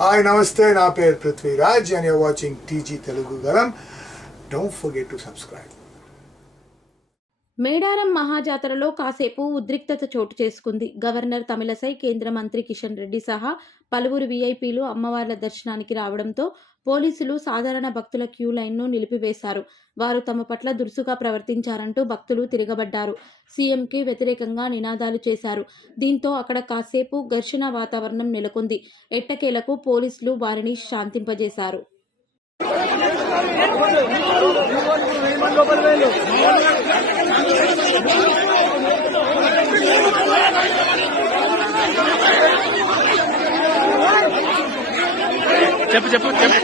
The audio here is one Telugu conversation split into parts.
హాయ్ నమస్తే, నా పేరు Prithviraj and you're watching TG Telugu Galam. Don't forget to subscribe. Medaram మహాజాతరలో కాసేపు ఉద్రిక్తత చోటు చేసుకుంది. గవర్నర్ తమిళసై, కేంద్ర మంత్రి కిషన్ రెడ్డి సహా పలువురు వీఐపీలు అమ్మవార్ల దర్శనానికి రావడంతో పోలీసులు సాధారణ భక్తుల క్యూ లైన్ను నిలిపివేశారు. వారు తమ పట్ల దురుసుగా ప్రవర్తించారంటూ భక్తులు తిరగబడ్డారు. సీఎంకి వ్యతిరేకంగా నినాదాలు చేశారు. దీంతో అక్కడ కాసేపు ఘర్షణ వాతావరణం నెలకొంది. ఎట్టకేలకు పోలీసులు వారిని శాంతింపజేశారు. చెప్పు చెప్పు చెప్పు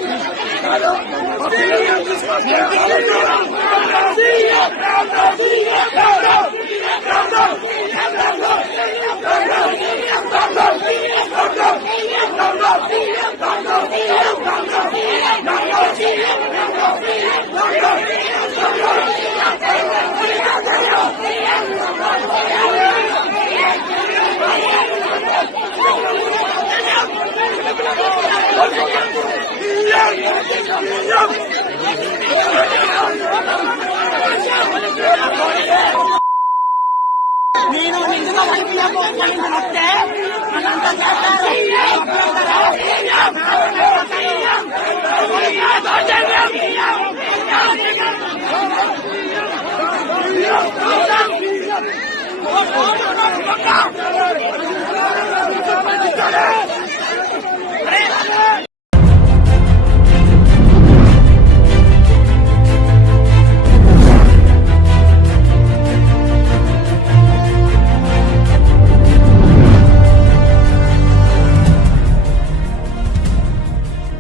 నేను నిజంగా వస్తే మనంతా చేస్తారు.